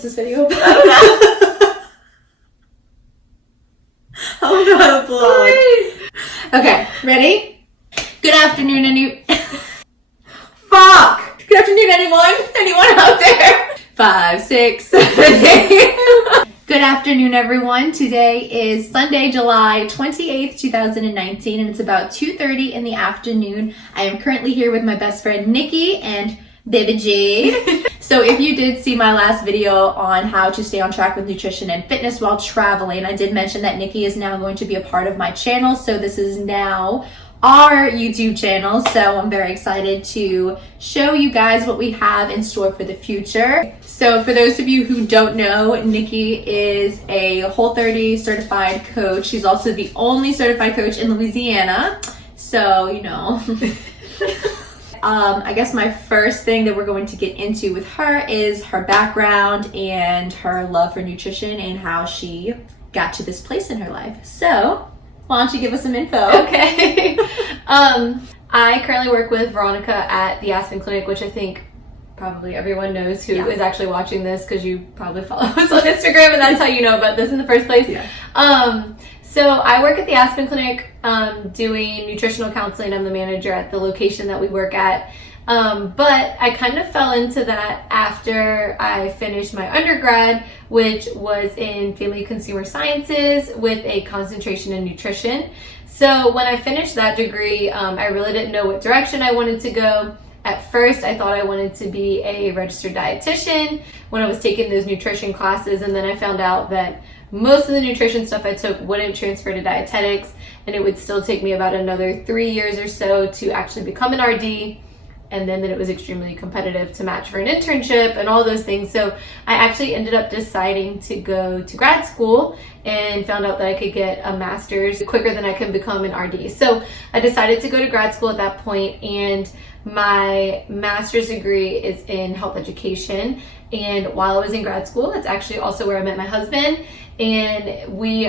What's this video about? I'm not applaud. Okay, ready? Good afternoon, Fuck! Good afternoon, anyone? Anyone out there? 5, 6, 7, 8. Good afternoon, everyone. Today is Sunday, July 28th, 2019, and it's about 2:30 in the afternoon. I am currently here with my best friend, Nikki, and Baby G. So if you did see my last video on how to stay on track with nutrition and fitness while traveling, I did mention that Nikki is now going to be a part of my channel. So this is now our YouTube channel. So I'm very excited to show you guys what we have in store for the future. So for those of you who don't know, Nikki is a Whole30 certified coach. She's also the only certified coach in Louisiana. So, you know. I guess my first thing that we're going to get into with her is her background and her love for nutrition and how she got to this place in her life. So, why don't you give us some info? Okay. I currently work with Veronica at the Aspen Clinic, which I think probably everyone knows who is actually watching this because you probably follow us on Instagram and that's how you know about this in the first place. Yeah. So I work at the Aspen Clinic doing nutritional counseling. I'm the manager at the location that we work at. But I kind of fell into that after I finished my undergrad, which was in family consumer sciences with a concentration in nutrition. So when I finished that degree, I really didn't know what direction I wanted to go. At first, I thought I wanted to be a registered dietitian when I was taking those nutrition classes, and then I found out that most of the nutrition stuff I took wouldn't transfer to dietetics, and it would still take me about another 3 years or so to actually become an RD, and then that it was extremely competitive to match for an internship and all those things. So I actually ended up deciding to go to grad school and found out that I could get a master's quicker than I can become an RD. So I decided to go to grad school at that point, and my master's degree is in health education. And while I was in grad school, that's actually also where I met my husband. And we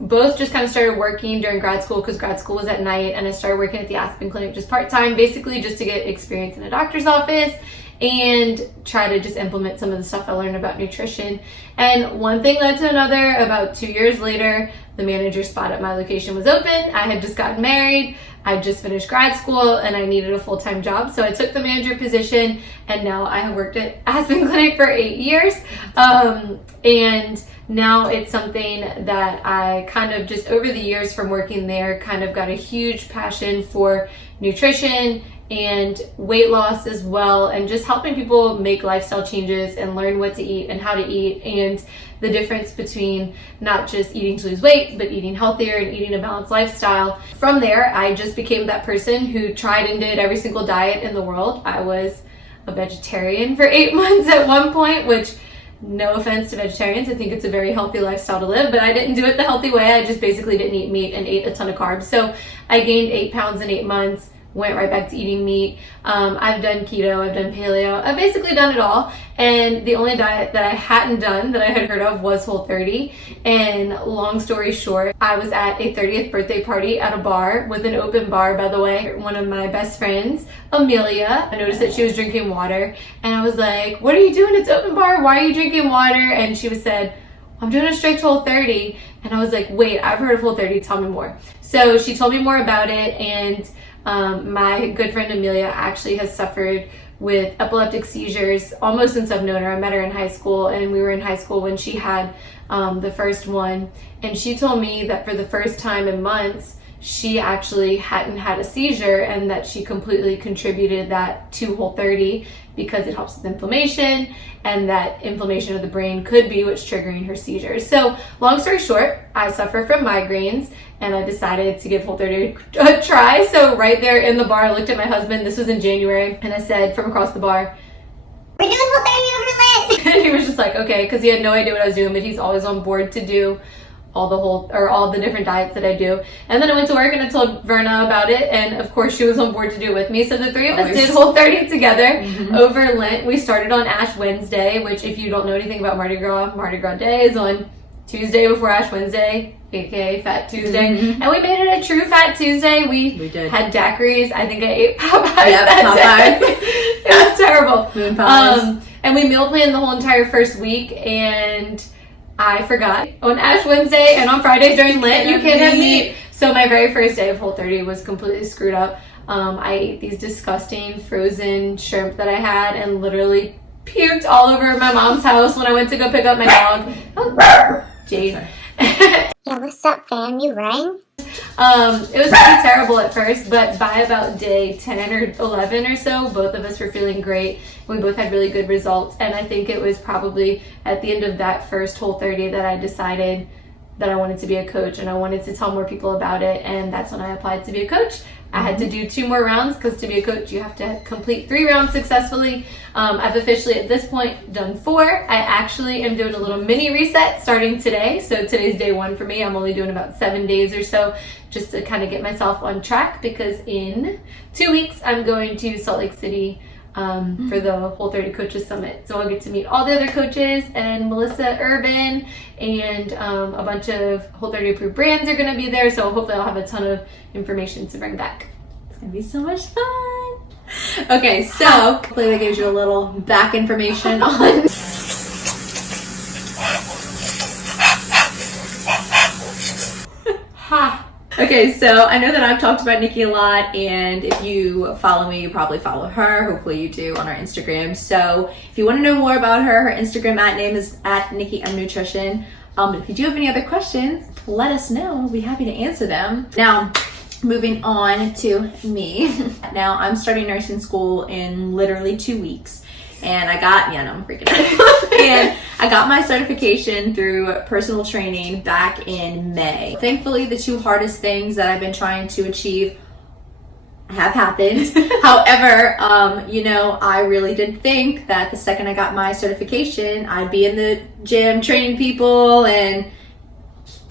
both just kind of started working during grad school because grad school was at night, and I started working at the Aspen Clinic just part-time, basically just to get experience in a doctor's office and try to just implement some of the stuff I learned about nutrition. And one thing led to another. About 2 years later, the manager spot at my location was open. I had just gotten married. I just finished grad school and I needed a full-time job. So I took the manager position, and now I have worked at Aspen Clinic for 8 years. And now it's something that I kind of just over the years from working there kind of got a huge passion for nutrition and weight loss as well, and just helping people make lifestyle changes and learn what to eat and how to eat, and the difference between not just eating to lose weight, but eating healthier and eating a balanced lifestyle. From there, I just became that person who tried and did every single diet in the world. I was a vegetarian for 8 months at one point, which, no offense to vegetarians, I think it's a very healthy lifestyle to live, but I didn't do it the healthy way. I just basically didn't eat meat and ate a ton of carbs. So I gained 8 pounds in 8 months. Went right back to eating meat. I've done keto, I've done paleo, I've basically done it all. And the only diet that I hadn't done that I had heard of was Whole30. And long story short, I was at a 30th birthday party at a bar, with an open bar, by the way. One of my best friends, Amelia, I noticed that she was drinking water, and I was like, "What are you doing? It's open bar. Why are you drinking water?" And she said, "I'm doing a strict Whole30." And I was like, "Wait, I've heard of Whole30. Tell me more." So she told me more about it, and my good friend Amelia actually has suffered with epileptic seizures almost since I've known her. I met her in high school, and we were in high school when she had the first one. And she told me that for the first time in months, she actually hadn't had a seizure, and that she completely contributed that to Whole30 because it helps with inflammation, and that inflammation of the brain could be what's triggering her seizures. So long story short, I suffer from migraines, and I decided to give Whole30 a try. So right there in the bar, I looked at my husband, this was in January, and I said from across the bar, "We're doing Whole30 over Lent." And he was just like, okay, because he had no idea what I was doing, but he's always on board to do all the different diets that I do. And then I went to work and I told Verna about it, and of course she was on board to do it with me. So the three of us did Whole30 together over Lent. We started on Ash Wednesday, which, if you don't know anything about Mardi Gras Day is on Tuesday before Ash Wednesday, aka Fat Tuesday. And we made it a true Fat Tuesday. We did. Had daiquiris. I think I ate Popeyes that day. It was terrible. Moon pies. And we meal planned the whole entire first week, and I forgot on Ash Wednesday and on Fridays during Lent, you can't have meat. So my very first day of Whole30 was completely screwed up. I ate these disgusting frozen shrimp that I had and literally puked all over my mom's house when I went to go pick up my dog. Oh, Jade. Yeah, what's up, fam? You rang? It was pretty terrible at first, but by about day 10 or 11 or so, both of us were feeling great. We both had really good results, and I think it was probably at the end of that first Whole30 that I decided that I wanted to be a coach and I wanted to tell more people about it, and that's when I applied to be a coach. I had to do 2 more rounds because to be a coach you have to complete 3 rounds successfully. I've officially at this point done 4. I actually am doing a little mini reset starting today. So today's day 1 for me. I'm only doing about 7 days or so just to kind of get myself on track, because in 2 weeks I'm going to Salt Lake City for the Whole30 Coaches Summit. So I'll get to meet all the other coaches, and Melissa Urban and a bunch of Whole30 approved brands are going to be there. So hopefully I'll have a ton of information to bring back. It's going to be so much fun. Okay, so hopefully that gives you a little back information on... Ha! Okay, so I know that I've talked about Nikki a lot, and if you follow me, you probably follow her. Hopefully you do on our Instagram. So if you want to know more about her, her Instagram name is @NikkiMNutrition. But if you do have any other questions, let us know. We'll be happy to answer them. Now, moving on to me. Now, I'm starting nursing school in literally 2 weeks. And I'm freaking out. And I got my certification through personal training back in May. Thankfully, the 2 hardest things that I've been trying to achieve have happened. However, I really did think that the second I got my certification, I'd be in the gym training people and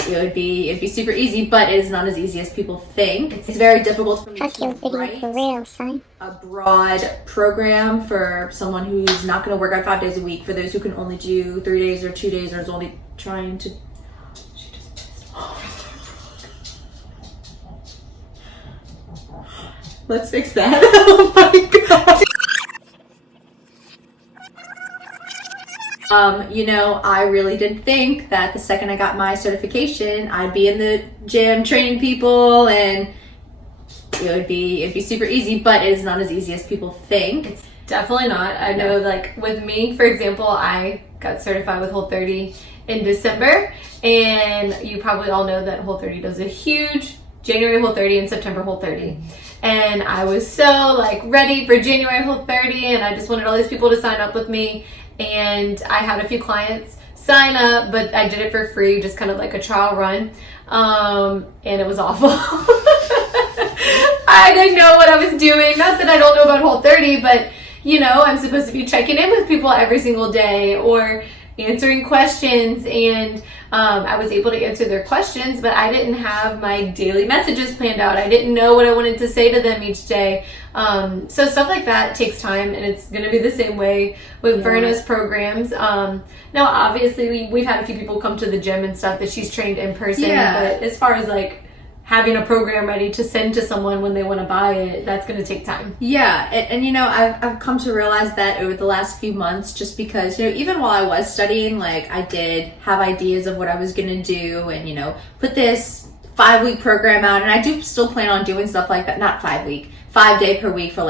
it'd be super easy, but it is not as easy as people think. It's very difficult for me Fuck your to video write for real, son. a broad program for someone who's not going to work out 5 days a week, for those who can only do 3 days or 2 days, or is only trying to... She just pissed. Let's fix that. Oh my god. I really did think that the second I got my certification, I'd be in the gym training people and it'd be super easy, but it is not as easy as people think. It's definitely not. I know, like with me, for example, I got certified with Whole30 in December, and you probably all know that Whole30 does a huge January Whole30 and September Whole30. And I was so ready for January Whole30, and I just wanted all these people to sign up with me. And I had a few clients sign up, but I did it for free, just kind of like a trial run. And it was awful. I didn't know what I was doing. Not that I don't know about Whole30, but I'm supposed to be checking in with people every single day or answering questions, and I was able to answer their questions, but I didn't have my daily messages planned out. I didn't know what I wanted to say to them each day. So stuff like that takes time, and it's going to be the same way with Verna's programs. Now, obviously, we've had a few people come to the gym and stuff that she's trained in person, but as far as having a program ready to send to someone when they want to buy it, that's going to take time. Yeah, and I've come to realize that over the last few months, just because, even while I was studying, I did have ideas of what I was going to do and, put this 5-week program out, and I do still plan on doing stuff like that. Not 5 day per week for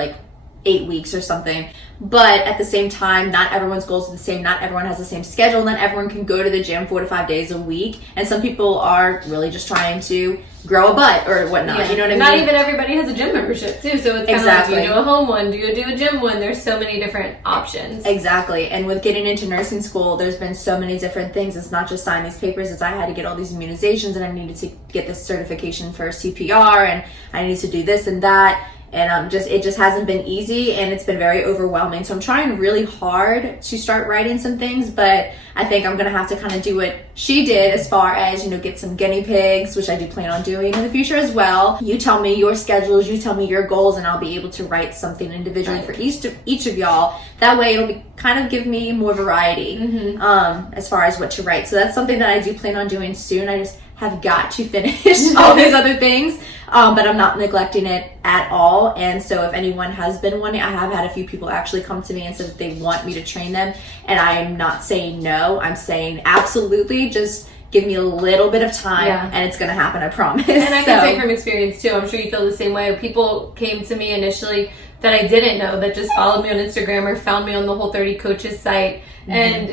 8 weeks or something. But at the same time, not everyone's goals are the same. Not everyone has the same schedule. Not everyone can go to the gym 4 to 5 days a week. And some people are really just trying to grow a butt or whatnot. Yeah. You know what I mean? Not even everybody has a gym membership too. So it's kind of do you do a home one? Do you do a gym one? There's so many different options. Exactly. And with getting into nursing school, there's been so many different things. It's not just sign these papers. It's I had to get all these immunizations, and I needed to get this certification for CPR, and I needed to do this and that. And it just hasn't been easy, and it's been very overwhelming. So I'm trying really hard to start writing some things, but I think I'm gonna have to kind of do what she did as far as, get some guinea pigs, which I do plan on doing in the future as well. You tell me your schedules, you tell me your goals, and I'll be able to write something individually for each of y'all. That way it'll be kind of give me more variety as far as what to write. So that's something that I do plan on doing soon. I just have got to finish all these other things, but I'm not neglecting it at all. And so if anyone has been wanting, I have had a few people actually come to me and said that they want me to train them, and I am not saying no. I'm saying absolutely, just give me a little bit of time and it's going to happen, I promise. And I can say from experience too, I'm sure you feel the same way. People came to me initially that I didn't know, that just followed me on Instagram or found me on the Whole30 Coaches site. And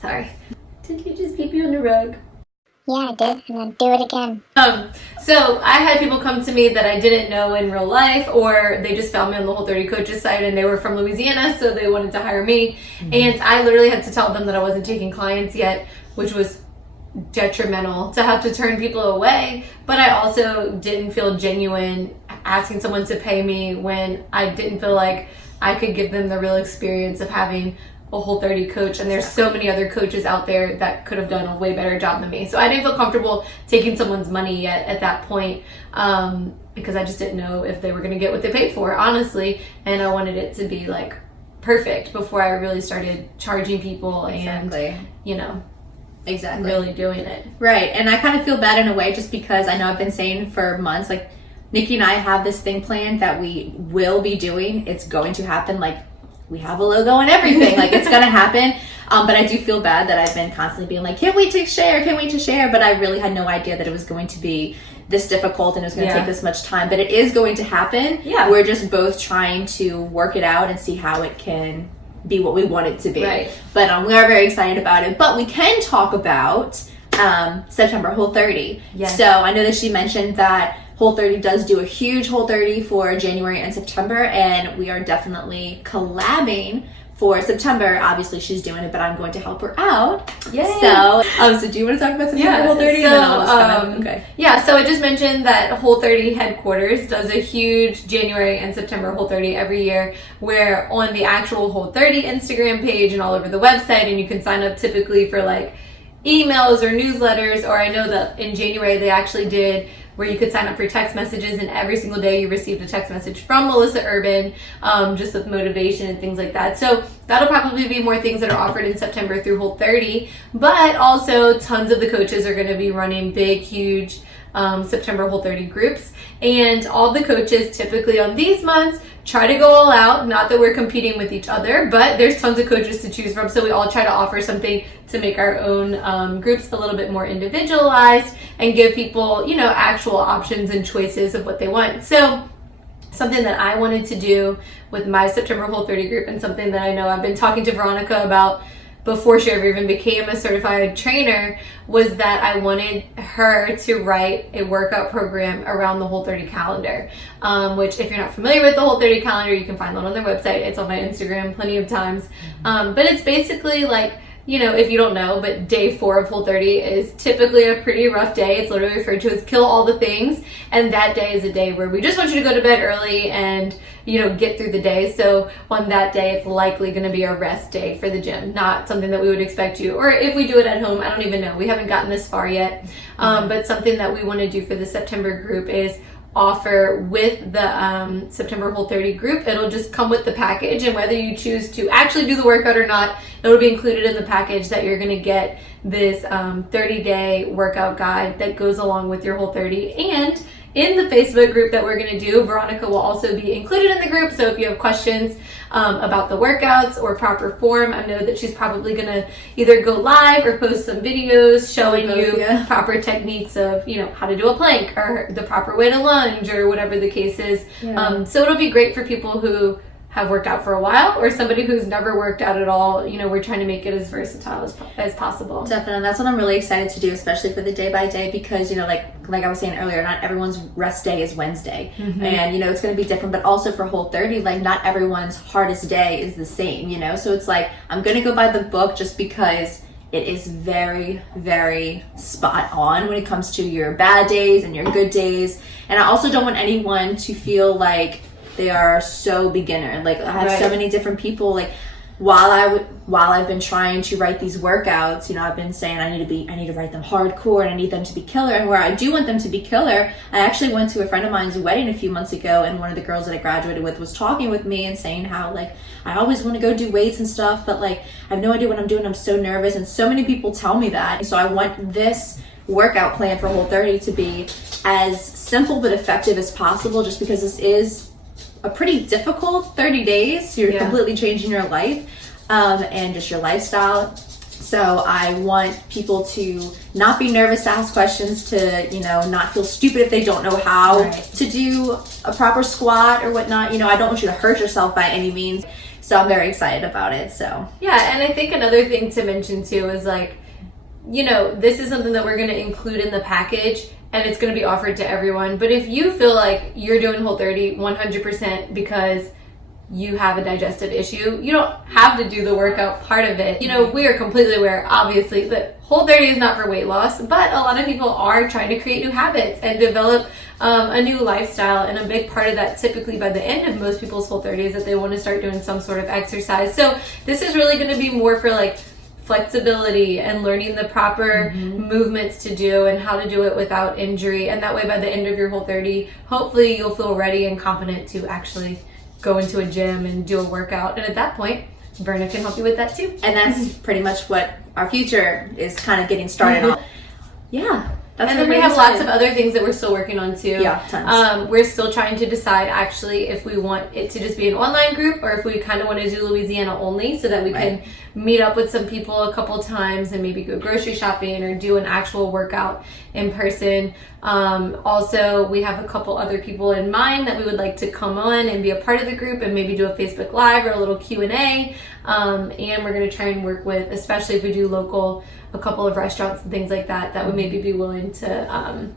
sorry, did you just pee on the rug? Yeah, I did, and then do it again. So I had people come to me that I didn't know in real life, or they just found me on the Whole30 Coaches site and they were from Louisiana, so they wanted to hire me. And I literally had to tell them that I wasn't taking clients yet, which was detrimental to have to turn people away. But I also didn't feel genuine asking someone to pay me when I didn't feel like I could give them the real experience of having a Whole30 coach. And there's so many other coaches out there that could have done a way better job than me. So I didn't feel comfortable taking someone's money yet at that point, because I just didn't know if they were going to get what they paid for, honestly. And I wanted it to be like perfect before I really started charging people and, you know, really doing it. Right. And I kind of feel bad in a way, just because I know I've been saying for months, like, Nikki and I have this thing planned that we will be doing. It's going to happen. Like, we have a logo and everything. Like, it's going to happen. But I do feel bad that I've been constantly being like, can't wait to share. But I really had no idea that it was going to be this difficult and it was going to take this much time. But it is going to happen. Yeah. We're just both trying to work it out and see how it can be what we want it to be. Right. But we are very excited about it. But we can talk about September Whole30. Yes. So I know that she mentioned that Whole30 does do a huge Whole30 for January and September, and we are definitely collabing for September. Obviously, she's doing it, but I'm going to help her out. Yay! So do you want to talk about September Whole30? Yeah, so I just mentioned that Whole30 headquarters does a huge January and September Whole30 every year, where on the actual Whole30 Instagram page and all over the website, and you can sign up typically for like emails or newsletters, or I know that in January they actually did where you could sign up for text messages, and every single day you received a text message from Melissa Urban, just with motivation and things like that. So that'll probably be more things that are offered in September through Whole30, but also tons of the coaches are going to be running big, huge September Whole30 groups, and all the coaches typically on these months try to go all out. Not that we're competing with each other, but there's tons of coaches to choose from, so we all try to offer something to make our own groups a little bit more individualized and give people, you know, actual options and choices of what they want. So something that I wanted to do with my September Whole30 group, and something that I know I've been talking to Veronica about before she ever even became a certified trainer, was that I wanted her to write a workout program around the Whole30 calendar, which if you're not familiar with the Whole30 calendar, you can find that on their website. It's on my Instagram plenty of times. But it's basically like, you know, if you don't know, but day 4 of Whole30 is typically a pretty rough day. It's literally referred to as kill all the things. And that day is a day where we just want you to go to bed early and, you know, get through the day. So on that day, it's likely going to be a rest day for the gym, not something that we would expect you. Or if we do it at home, I don't even know. We haven't gotten this far yet. But something that we want to do for the September group is offer with the September Whole30 group. It'll just come with the package, and whether you choose to actually do the workout or not, it'll be included in the package that you're going to get this 30-day workout guide that goes along with your Whole30. And in the Facebook group that we're going to do, Veronica will also be included in the group. So if you have questions about the workouts or proper form, I know that she's probably going to either go live or post some videos showing you proper techniques of, you know, how to do a plank or the proper way to lunge or whatever the case is. So it'll be great for people who have worked out for a while, or somebody who's never worked out at all. You know, we're trying to make it as versatile as possible. Definitely. That's what I'm really excited to do, especially for the day by day, because, you know, like I was saying earlier, not everyone's rest day is Wednesday. And, you know, it's going to be different, but also for Whole30, like not everyone's hardest day is the same, you know? So it's like, I'm going to go by the book just because it is very, very spot on when it comes to your bad days and your good days. And I also don't want anyone to feel like they are so beginner. Like I have so many different people, like while I've been trying to write these workouts, you know, I've been saying I need to write them hardcore and I need them to be killer. And where I do want them to be killer, I actually went to a friend of mine's wedding a few months ago, and one of the girls that I graduated with was talking with me and saying how like I always want to go do weights and stuff, but like I have no idea what I'm doing. I'm so nervous, and so many people tell me that. So I want this workout plan for Whole30 to be as simple but effective as possible, just because this is a pretty difficult 30 days. You're completely changing your life and just your lifestyle. So I want people to not be nervous to ask questions, to, you know, not feel stupid if they don't know how to do a proper squat or whatnot. You know, I don't want you to hurt yourself by any means. So I'm very excited about it. So yeah, and I think another thing to mention too is, like, you know, this is something that we're going to include in the package, and it's going to be offered to everyone. But if you feel like you're doing Whole30 100% because you have a digestive issue, you don't have to do the workout part of it. You know, we are completely aware, obviously, that Whole30 is not for weight loss, but a lot of people are trying to create new habits and develop a new lifestyle. And a big part of that, typically by the end of most people's Whole30, is that they want to start doing some sort of exercise. So this is really going to be more for like flexibility and learning the proper movements to do and how to do it without injury. And that way, by the end of your Whole30, hopefully you'll feel ready and confident to actually go into a gym and do a workout. And at that point, Berna can help you with that too. And that's pretty much what our future is kind of getting started on. Yeah. And then we have lots of other things that we're still working on too. Yeah, tons. We're still trying to decide actually if we want it to just be an online group or if we kind of want to do Louisiana only, so that we can meet up with some people a couple times and maybe go grocery shopping or do an actual workout in person. Also, we have a couple other people in mind that we would like to come on and be a part of the group and maybe do a Facebook Live or a little Q&A. And we're going to try and work with, especially if we do local, a couple of restaurants and things like that, that would maybe be willing to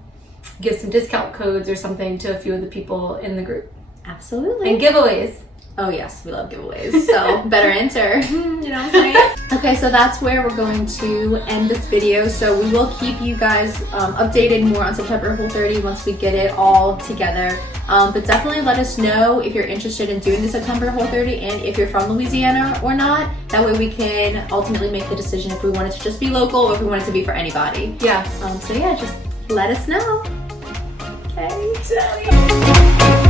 give some discount codes or something to a few of the people in the group. Absolutely. And giveaways. Oh yes, we love giveaways, so better enter. You know what I'm saying? Okay, so that's where we're going to end this video. So we will keep you guys updated more on September Whole30 once we get it all together. But definitely let us know if you're interested in doing the September Whole30 and if you're from Louisiana or not. That way we can ultimately make the decision if we want it to just be local or if we want it to be for anybody. Yeah. So yeah, just let us know. Okay.